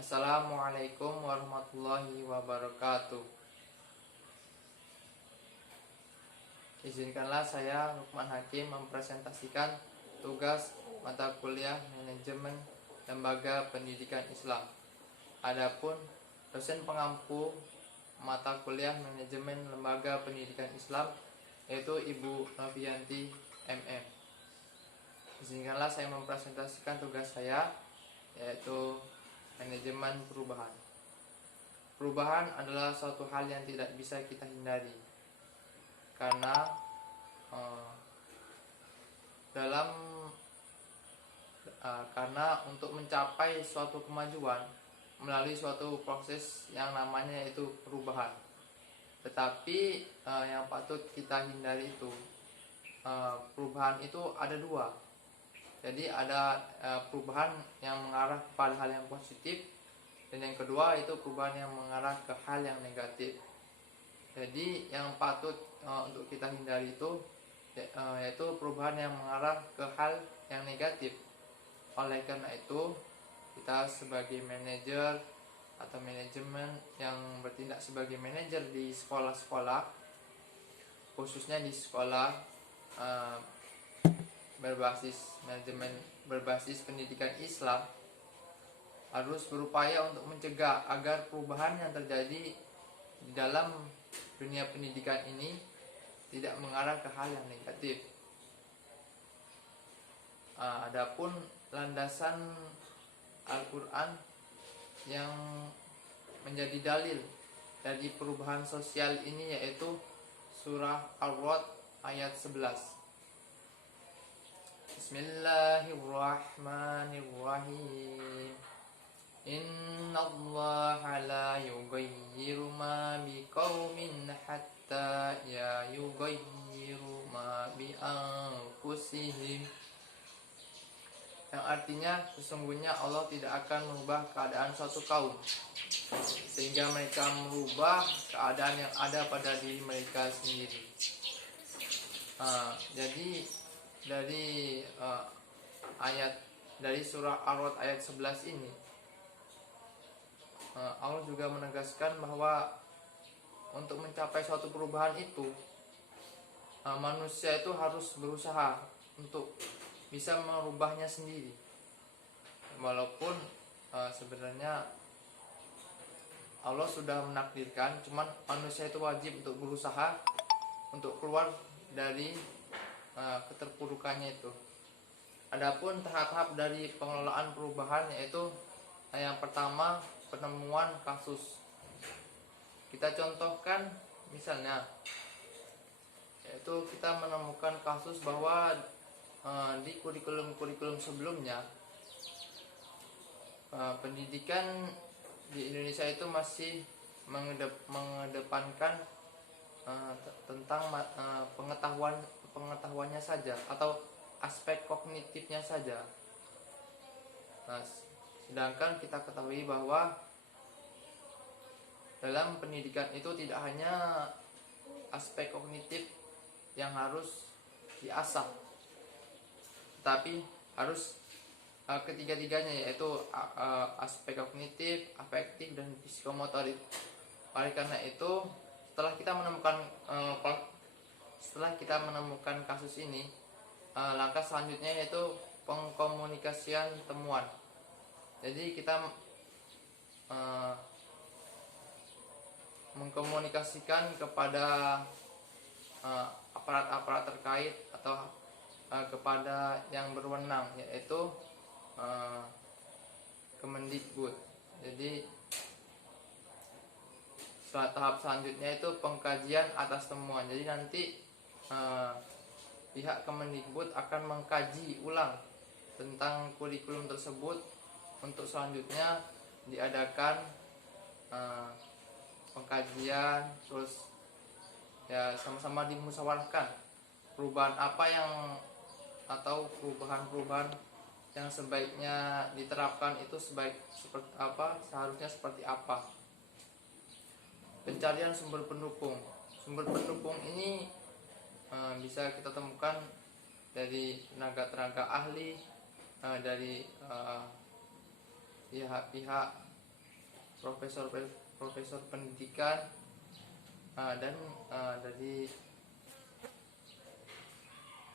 Assalamualaikum warahmatullahi wabarakatuh. Izinkanlah saya Lukman Hakim mempresentasikan tugas mata kuliah Manajemen Lembaga Pendidikan Islam. Adapun dosen pengampu mata kuliah Manajemen Lembaga Pendidikan Islam yaitu Ibu Novianti MM. Izinkanlah saya mempresentasikan tugas saya yaitu manajemen perubahan. Perubahan adalah suatu hal yang tidak bisa kita hindari karena karena untuk mencapai suatu kemajuan melalui suatu proses yang namanya yaitu perubahan. Tetapi yang patut kita hindari itu perubahan itu ada dua. Jadi ada perubahan yang mengarah kepada hal yang positif, dan yang kedua itu perubahan yang mengarah ke hal yang negatif. Jadi yang patut untuk kita hindari itu yaitu perubahan yang mengarah ke hal yang negatif. Oleh karena itu kita sebagai manajer atau manajemen yang bertindak sebagai manajer di sekolah-sekolah, khususnya di sekolah berbasis pendidikan Islam, harus berupaya untuk mencegah agar perubahan yang terjadi di dalam dunia pendidikan ini tidak mengarah ke hal yang negatif. Adapun landasan Al-Quran yang menjadi dalil dari perubahan sosial ini yaitu surah Ar-Ra'd ayat 11. Bismillahirrahmanirrahim. Innallaha la yughayyiru ma biqaumin hatta yughayyiru ma bi anfusihim. Yang artinya sesungguhnya Allah tidak akan merubah keadaan suatu kaum sehingga mereka merubah keadaan yang ada pada diri mereka sendiri. Jadi dari dari surah Ar-Ra'd ayat 11 ini Allah juga menegaskan bahwa untuk mencapai suatu perubahan itu manusia itu harus berusaha untuk bisa merubahnya sendiri, walaupun sebenarnya Allah sudah menakdirkan, cuman manusia itu wajib untuk berusaha untuk keluar dari keterpurukannya itu. Adapun tahap-tahap dari pengelolaan perubahan yaitu yang pertama, penemuan kasus. Kita contohkan misalnya yaitu kita menemukan kasus bahwa di kurikulum sebelumnya pendidikan di Indonesia itu masih mengedepankan tentang pengetahuannya saja atau aspek kognitifnya saja. Sedangkan kita ketahui bahwa dalam pendidikan itu tidak hanya aspek kognitif yang harus diasah, tetapi harus ketiga-tiganya, yaitu aspek kognitif, afektif, dan psikomotorik. Oleh karena itu setelah kita menemukan kasus ini, langkah selanjutnya yaitu pengkomunikasian temuan. Jadi kita mengkomunikasikan kepada aparat-aparat terkait atau kepada yang berwenang, yaitu Kemendikbud. Jadi tahap selanjutnya itu pengkajian atas temuan. Jadi nanti pihak Kemendikbud akan mengkaji ulang tentang kurikulum tersebut untuk selanjutnya diadakan pengkajian, terus ya sama-sama dimusyawarahkan perubahan apa atau perubahan-perubahan yang sebaiknya diterapkan itu seperti apa, seharusnya seperti apa. Pencarian sumber pendukung. Sumber pendukung ini bisa kita temukan dari tenaga ahli, dari pihak-pihak profesor profesor pendidikan, dan dari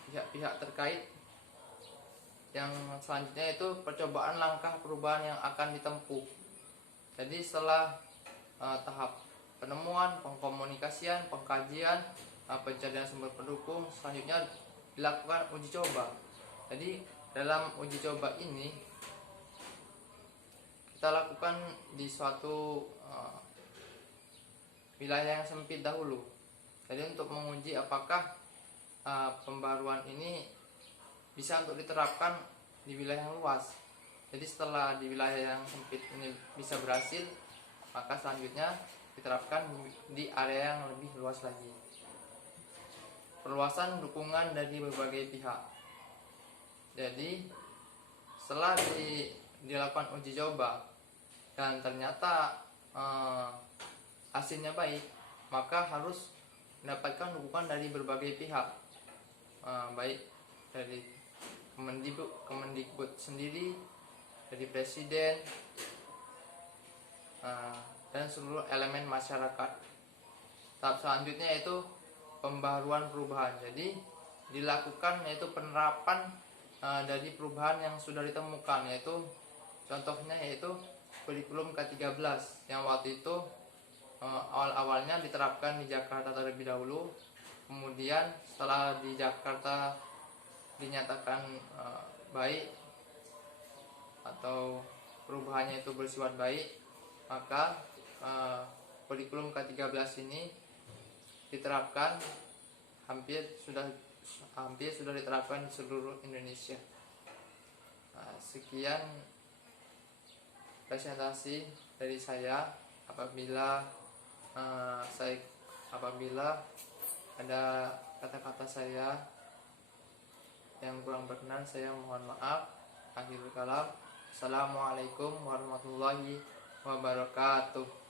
pihak-pihak terkait. Yang selanjutnya itu percobaan langkah perubahan yang akan ditempuh. Jadi setelah tahap penemuan, pengkomunikasian, pengkajian, pencarian sumber pendukung, selanjutnya dilakukan uji coba. Jadi dalam uji coba ini kita lakukan di suatu wilayah yang sempit dahulu. Jadi untuk menguji apakah pembaruan ini bisa untuk diterapkan di wilayah yang luas. Jadi setelah di wilayah yang sempit ini bisa berhasil, maka selanjutnya diterapkan di area yang lebih luas lagi. Perluasan dukungan dari berbagai pihak. Jadi setelah dilakukan uji coba dan ternyata hasilnya baik, maka harus mendapatkan dukungan dari berbagai pihak, baik dari Kemendikbud sendiri, dari presiden, dan seluruh elemen masyarakat. Tahap selanjutnya yaitu pembaruan perubahan. Jadi dilakukan yaitu penerapan dari perubahan yang sudah ditemukan, yaitu contohnya yaitu kurikulum K13 yang waktu itu awal-awalnya diterapkan di Jakarta terlebih dahulu. Kemudian setelah di Jakarta dinyatakan baik atau perubahannya itu bersifat baik, maka kurikulum K13 ini diterapkan hampir sudah diterapkan di seluruh Indonesia. Sekian presentasi dari saya. Apabila ada kata-kata saya yang kurang berkenan, saya mohon maaf. Akhirul kalam. Assalamualaikum warahmatullahi wabarakatuh.